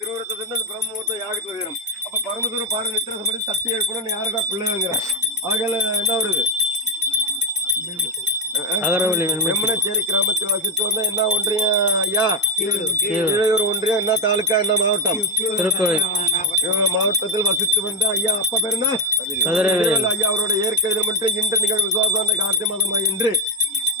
திருவுரத்திலிருந்து அந்த பிரம்மமுகூர்த்தம் யாகத்துக்கு உயரும். அப்ப பரமசுர பாட நித்திர சம்படி தட்டி எழுப்பணும் யாருக்கா பிள்ளைங்கிற ஆகல என்ன வருது வெம்மனச்சேரி கிராமத்தில் வசித்து வந்தா என்ன ஒன்றியம் ஐயா? கீழையூர் ஒன்றியம். என்ன தாலுக்கா, என்ன மாவட்டம்? திருக்கோவில் மாவட்டத்தில் வசித்து வந்த ஐயா. அப்பா பேர் என்ன? ஐயா. அவருடைய இயற்கை மட்டும் இன்று நிகழ்வு விசுவாச கார்த்திகை மாதமா என்று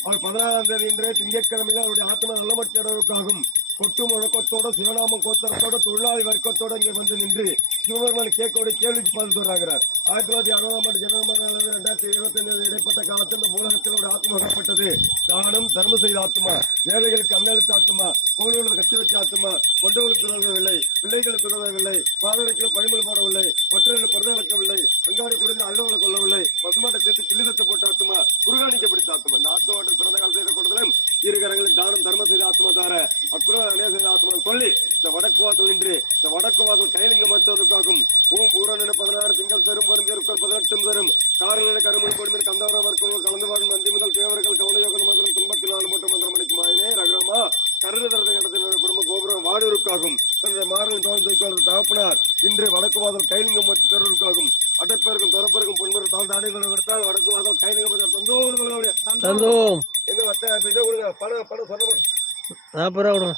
அவர் 16ஆம் தேதி இன்றைய திங்கட்கிழமையில் அவருடைய ஆத்மா நல்லமற்றவர்களுக்காகும் கொட்டு முழக்கத்தோட சிவநாமம் கோத்தரத்தோட தொழிலாளி வர்க்கத்தோட இங்கே வந்து நின்று சிவபெருமான கேட்கோட கேள்விக்கு பதில் சொல்றாங்கிறார். 1960ஆம் ஆண்டு ஜனவரி 2025 இடைப்பட்ட காலத்தில் இந்த மூலகத்தில் ஒரு ஆத்மா வகப்பட்டது. தானும் தர்ம செய்த ஆத்மா, ஏழைகளுக்கு அன்னெழுத்த ஆத்மா, கோவில்களுக்கு கட்டி வச்ச ஆத்மா, கொண்டவர்களுக்கு துறவவில்லை, பிள்ளைகளுக்கு துறவவில்லை, பாதவர்களுக்கு பணிமல் போடவில்லை, ஒற்றர்களுக்கு பிறந்த வளர்க்கவில்லை, அங்காடி குடிந்து அழுவலை கொள்ளவில்லை, பசுமாட்டை சேர்த்து கிள்ளிதத்தை போட்ட ஆத்மா, குருகாணிக்க பிடித்த ஆத்மா. இந்த ஆத்மாவாட்டில் பிறந்த காலத்தில் கொடுத்தலும் இருகரங்களில் தானம் தர்ம செய்த ஆத்மா தார அக்குற அநேக செய்த ஆத்மா சொல்லி இந்த வடக்கு வாசல் நின்று இந்த வடக்கு வாசல் கைலிங்க மற்றவருக்காகும் பூரண 16 திங்கள் தரும் பொருந்திருக்கும் 18 தரும் காரண கருமல் பொடிமின் கந்தவர வர்க்கம் கலந்து வாழும் நந்தி முதல் தேவர்கள் கவனயோக மந்திரம் 94 மட்டும் மந்திரம் மணிக்கு மாயனே ரகரமா கருதரத இடத்தின் குடும்ப கோபுரம் வாடூருக்காகும் தன்னுடைய மாறன் தோல் தூக்கி தகப்பனார் இன்று வடக்கு வாசல் கைலிங்க மற்றவருக்காகும் அடைப்பருக்கும் துறப்பருக்கும் பொன்மர் தாழ்ந்த அடைகளை விடுத்தால் வடக்கு வாசல் கைலிங்க தந்தோம் எங்க வத்த இதை கொடுங்க. பணம் பணம் சொல்ல 40 ரூபா கொடுங்க.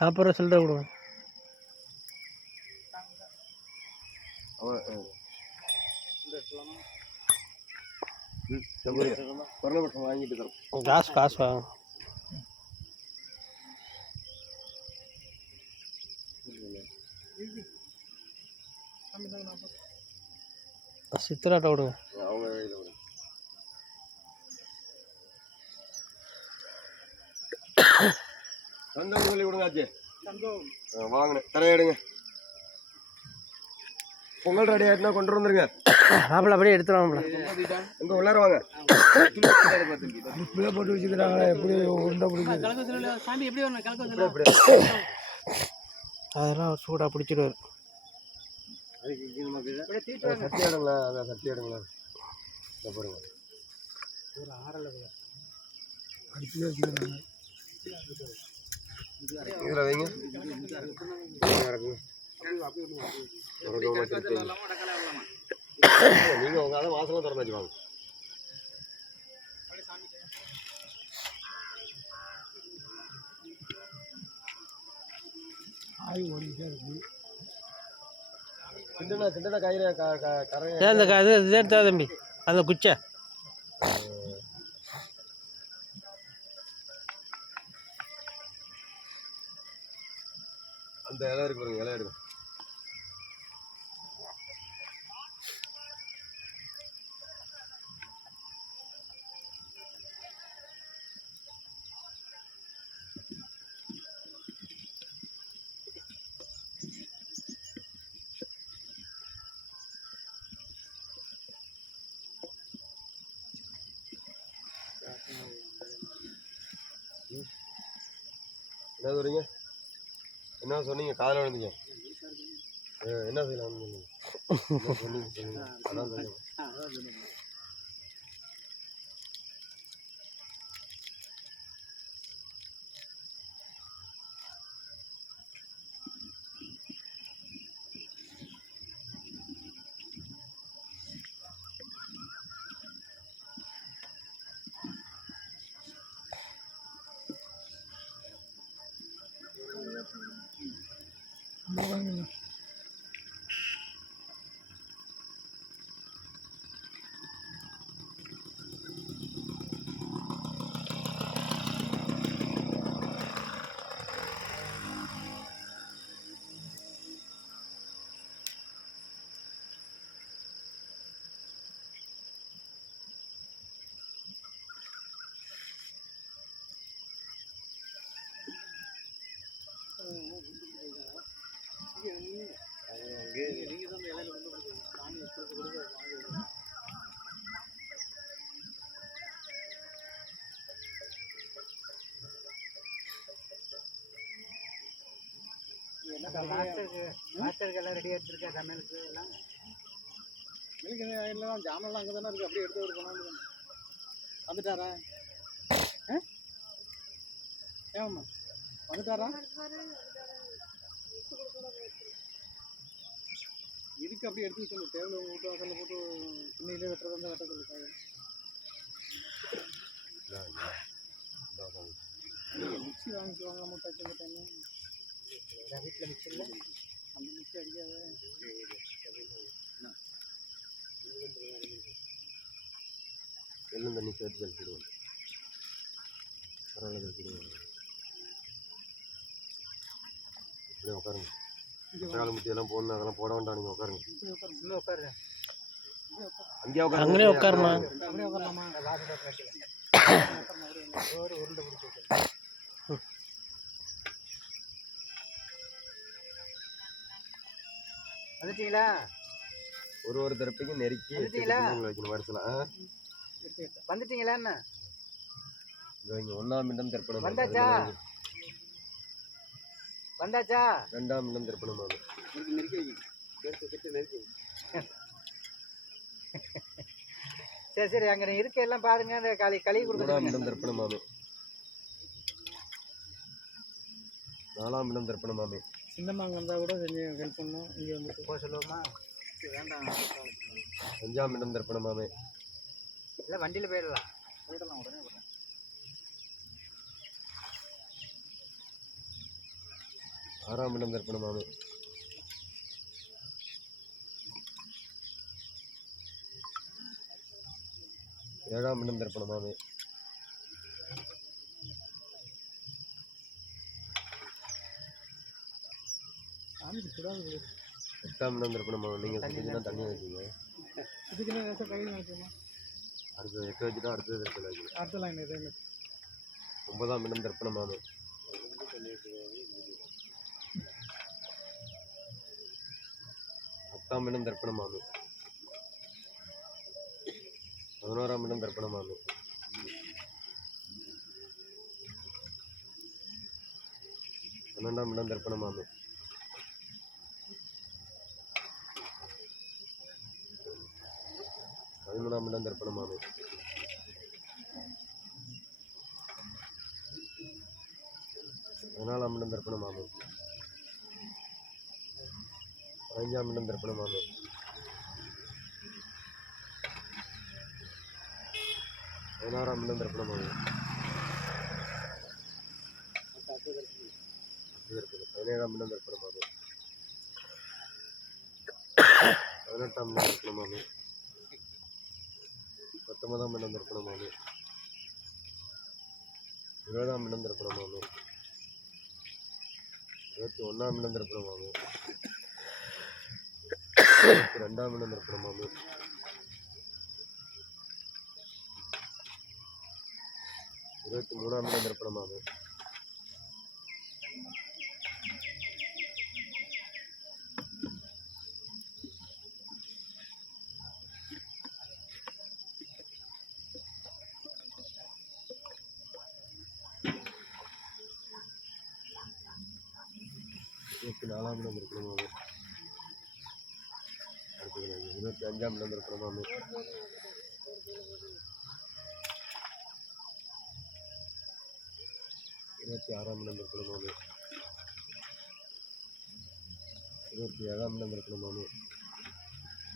40 ரூபா சில்லறை கொடுங்க. வாங்கிட்டு தரோம். காசு வாங்க. சித்திராட்ட விடுங்க. சொல்லி விடுங்க. வாங்கினேன் தரையாடுங்க. பொங்கல் ரெடி ஆயிட்டுனா கொண்டு வந்துருங்க. ஆப்பிள் அப்படியே எடுத்துருவாங்க. இங்க உள்ளார வாங்க. போட்டு வச்சுக்கிறாங்க. எப்படி உருண்டை பிடிக்குது அதெல்லாம் சூடாக பிடிச்சிடுவார். சட்டி ஆடுங்களா? அதான் சட்டி ஆடுங்களா? பாருங்க ஒரு ஆறலை அடுப்பில் வச்சுக்கிறாங்க. இதில் வைங்க. நீங்கள் உங்கள் அதை வாசலாம் திறந்து வச்சுவாங்க. ஆய் ஓடிக்கிட்டே இருக்கு. சிண்டனா கயிறு கரை எடுத்தா தம்பி அந்த குச்சை அந்த இலை இருக்கு பாருங்க. இலை எடுக்கும். என்ன சொல்றீங்க? என்ன சொன்னீங்க? காலையில் விழுந்தீங்க. என்ன செய்யலாம் சொன்னீங்க? அதான் சொன்னீங்க. மாஸ்டருக்கு எல்லாம் ரெடியாக எடுத்துருக்கேன். சமையலுக்கு எல்லாம் எல்லாம் ஜாமெல்லாம் அங்கே தானே இருக்குது. அப்படியே எடுத்து ஒரு கொண்டாந்து வந்துட்டாரா? ஏமாம்மா வந்துட்டாரா? இருக்கு அப்படியே எடுத்து சொல்லு. டேபிள் உங்கள் வீட்டு வாசலில் போட்டு இன்னையிலே வெட்டுறதா இருந்தால் வெட்ட சொல்லு. காய் மிக்சி வாங்கிட்டு வாங்காமல் தச்சு டைம் வீட்டில் மிக்சி இல்லை. அந்த மிக்சி அடிக்காத. எள்ளும் தண்ணி சேர்த்து கழிச்சிடுவோம். பரவாயில்ல கழிச்சிடுவோம். இப்படியே உட்காருங்க. கால முட்டியெல்லாம் போடணும், அதெல்லாம் போட வேண்டாம். நீங்கள் உட்காருங்க. இன்னும் உட்காருங்க. அங்கேயே உட்காருங்க. அங்கேயே உட்காருமா. அப்படியே உட்காரலாமா? ஒரு உருண்டை பிடிச்சி வந்துட்டீங்களா? ஒரு தரப்பையும் நெருக்கி வைக்கணும் வருஷம். வந்துட்டீங்களா? என்ன ஒன்றாம் இடம் தர்ப்பணம். வந்தாச்சா? வந்தாச்சா? ரெண்டாம் இடம் தர்ப்பணம். சரி சரி, அங்கே இருக்க எல்லாம் பாருங்க. அந்த களி கொடுத்து. 3ஆம் இடம் தர்ப்பணமாமே. 4ஆம் இடம் தர்ப்பணமாமே. சின்னம்மாங்க வந்தால் கூட கொஞ்சம் ஹெல்ப் பண்ணணும். இங்கே வந்து போக சொல்லுவோமா? வேண்டாம். 5ஆம் இடம் தர்ப்பணமாமே. இல்லை வண்டியில் போயிடலாம். போயிடலாம் உடனே போடலாம். 6ஆம் இடம் தர்ப்பணமாமே. 7ஆம் இடம் தர்ப்பணமாமே. 8ஆம் இடம் தர்ப்பணமாமே. நீங்கள் செஞ்சீங்கன்னா தண்ணி வச்சுங்க. இதுக்குன்னு ஏதாச்சும் கையில் நினைச்சோமா? அடுத்து 8 வச்சுட்டா அடுத்தது தர்ப்பணம் வைக்கணும். அடுத்த லைன் இது. 9ஆம் இடம் தர்ப்பணமாமே. 10ஆம் இடம் தர்ப்பணமாமே. 11ஆம் இடம் தர்ப்பணமாமே. 12ஆம் இடம் தர்ப்பணமாமே. 13ஆம் இடம் தர்ப்பணமாமே. 14ஆம் இடம் தர்ப்பணமாமே. 15ஆம் இடம் தர்ப்பணமாமே. 16ஆம் இடம் தர்ப்பணமாமே. 17ஆம் இடம் தர்ப்பணமாமே. 18ஆம் இடம் தர்ப்பணமாமே. 19ஆம் இடம் தர்ப்பணமாமே. 20ஆம் இடம் தர்ப்பணமாமே. 21ஆம் இடம் தர்ப்பணமாமே. 22ஆம் இடம் தர்ப்பணமாமே. 23ஆம் இடம் தர்ப்பணமாமே. 24ஆம் இடம் தர்ப்பணமாமே. அடுத்தது 25ஆம் இடம் தர்ப்பணமாமே. 26ஆம் இடம் தர்ப்பணமாமே. 27ஆம் இடம் தர்ப்பணமாமே.